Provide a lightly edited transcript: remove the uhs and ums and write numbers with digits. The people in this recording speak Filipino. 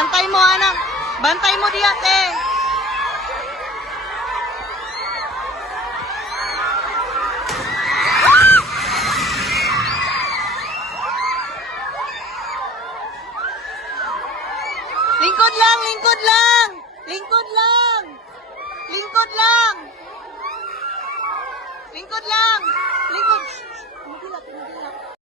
Bantay mo, anak. Bantay mo di ate. Lingkod lang, lingkod lang. Lingkod lang. Lingkod lang. Lingkod lang. Lingkod.